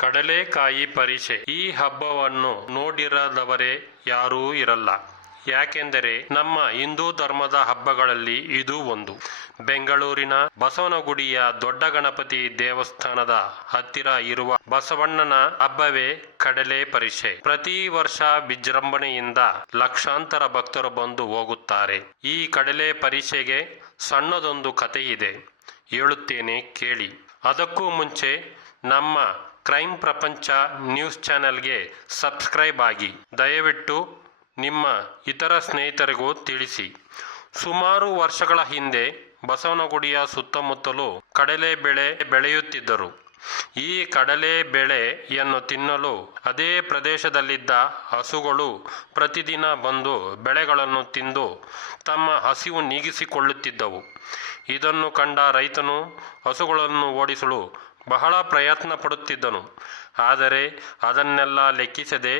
ಕಡಲೆಕಾಯಿ ಪರಿಷೆ ಈ ಹಬ್ಬವನ್ನು ನೋಡಿರದವರೇ ಯಾರೂ ಇರಲ್ಲ. ಯಾಕೆಂದರೆ ನಮ್ಮ ಹಿಂದೂ ಧರ್ಮದ ಹಬ್ಬಗಳಲ್ಲಿ ಇದು ಒಂದು. ಬೆಂಗಳೂರಿನ ಬಸವನಗುಡಿಯ ದೊಡ್ಡ ಗಣಪತಿ ದೇವಸ್ಥಾನದ ಹತ್ತಿರ ಇರುವ ಬಸವಣ್ಣನ ಹಬ್ಬವೇ ಕಡಲೆ ಪರಿಷೆ ಪ್ರತಿ ವರ್ಷ ವಿಜೃಂಭಣೆಯಿಂದ ಲಕ್ಷಾಂತರ ಭಕ್ತರು ಬಂದು ಹೋಗುತ್ತಾರೆ. ಈ ಕಡಲೆ ಪರಿಷೆಗೆ ಸಣ್ಣದೊಂದು ಕಥೆಯಿದೆ. ಹೇಳುತ್ತೇನೆ ಕೇಳಿ. ಅದಕ್ಕೂ ಮುಂಚೆ ನಮ್ಮ ಕ್ರೈಮ್ ಪ್ರಪಂಚ ನ್ಯೂಸ್ ಚಾನೆಲ್ಗೆ ಸಬ್ಸ್ಕ್ರೈಬ್ ಆಗಿ. ದಯವಿಟ್ಟು ನಿಮ್ಮ ಇತರ ಸ್ನೇಹಿತರಿಗೂ ತಿಳಿಸಿ. ಸುಮಾರು ವರ್ಷಗಳ ಹಿಂದೆ ಬಸವನಗುಡಿಯ ಸುತ್ತಮುತ್ತಲು ಕಡಲೆ ಬೆಳೆ ಬೆಳೆಯುತ್ತಿದ್ದರು. ಈ ಕಡಲೆ ಬೆಳೆಯನ್ನು ತಿನ್ನಲು ಅದೇ ಪ್ರದೇಶದಲ್ಲಿದ್ದ ಹಸುಗಳು ಪ್ರತಿದಿನ ಬಂದು ಬೆಳೆಗಳನ್ನು ತಿಂದು ತಮ್ಮ ಹಸಿವು ನೀಗಿಸಿಕೊಳ್ಳುತ್ತಿದ್ದವು. ಇದನ್ನು ಕಂಡ ರೈತನು ಹಸುಗಳನ್ನು ಓಡಿಸಲು ಬಹಳ ಪ್ರಯತ್ನ ಪಡುತ್ತಿದ್ದನು. ಆದರೆ ಅದನ್ನೆಲ್ಲ ಲೆಕ್ಕಿಸದೆ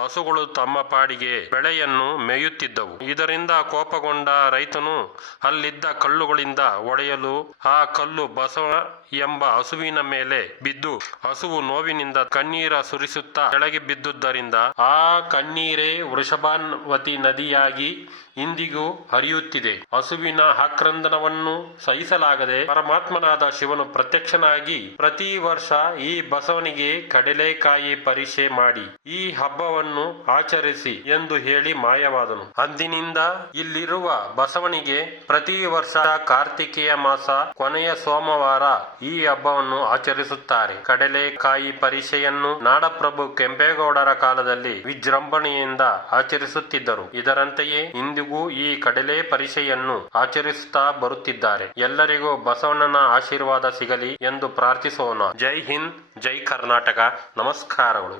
ಹಸುಗಳು ತಮ್ಮ ಪಾಡಿಗೆ ಬೆಳೆಯನ್ನು ಮೇಯುತ್ತಿದ್ದವು. ಇದರಿಂದ ಕೋಪಗೊಂಡ ರೈತನು ಅಲ್ಲಿದ್ದ ಕಲ್ಲುಗಳಿಂದ ಒಡೆಯಲು ಆ ಕಲ್ಲು ಬಸವ ಎಂಬ ಹಸುವಿನ ಮೇಲೆ ಬಿದ್ದು ಹಸುವು ನೋವಿನಿಂದ ಕಣ್ಣೀರ ಸುರಿಸುತ್ತಾ ಕೆಳಗೆ ಬಿದ್ದುದರಿಂದ ಆ ಕಣ್ಣೀರೇ ವೃಷಭಾನ್ವತಿ ನದಿಯಾಗಿ ಇಂದಿಗೂ ಹರಿಯುತ್ತಿದೆ. ಹಸುವಿನ ಆಕ್ರಂದನವನ್ನು ಸಹಿಸಲಾಗದೆ ಪರಮಾತ್ಮನಾದ ಶಿವನು ಪ್ರತ್ಯಕ್ಷನಾಗಿ ಪ್ರತಿ ವರ್ಷ ಈ ಬಸವನಿಗೆ ಕಡಲೆಕಾಯಿ ಪರಿಷೆ ಮಾಡಿ ಈ ಹಬ್ಬವನ್ನು ಆಚರಿಸಿ ಎಂದು ಹೇಳಿ ಮಾಯವಾದನು. ಅಂದಿನಿಂದ ಇಲ್ಲಿರುವ ಬಸವನಿಗೆ ಪ್ರತಿ ವರ್ಷ ಕಾರ್ತಿಕೇಯ ಮಾಸ ಕೊನೆಯ ಸೋಮವಾರ ಈ ಹಬ್ಬವನ್ನು ಆಚರಿಸುತ್ತಾರೆ. ಕಡಲೆಕಾಯಿ ಪರಿಷೆಯನ್ನು ನಾಡಪ್ರಭು ಕೆಂಪೇಗೌಡರ ಕಾಲದಲ್ಲಿ ವಿಜೃಂಭಣೆಯಿಂದ ಆಚರಿಸುತ್ತಿದ್ದರು. ಇದರಂತೆಯೇ ಇಂದಿಗೂ ಈ ಕಡಲೆ ಪರಿಷೆಯನ್ನು ಆಚರಿಸುತ್ತಾ ಬರುತ್ತಿದ್ದಾರೆ. ಎಲ್ಲರಿಗೂ ಬಸವಣ್ಣನ ಆಶೀರ್ವಾದ ಸಿಗಲಿ ಎಂದು ಪ್ರಾರ್ಥಿಸೋಣ. ಜೈ ಹಿಂದ್. ಜೈ ಕರ್ನಾಟಕ. ನಮಸ್ಕಾರಗಳು.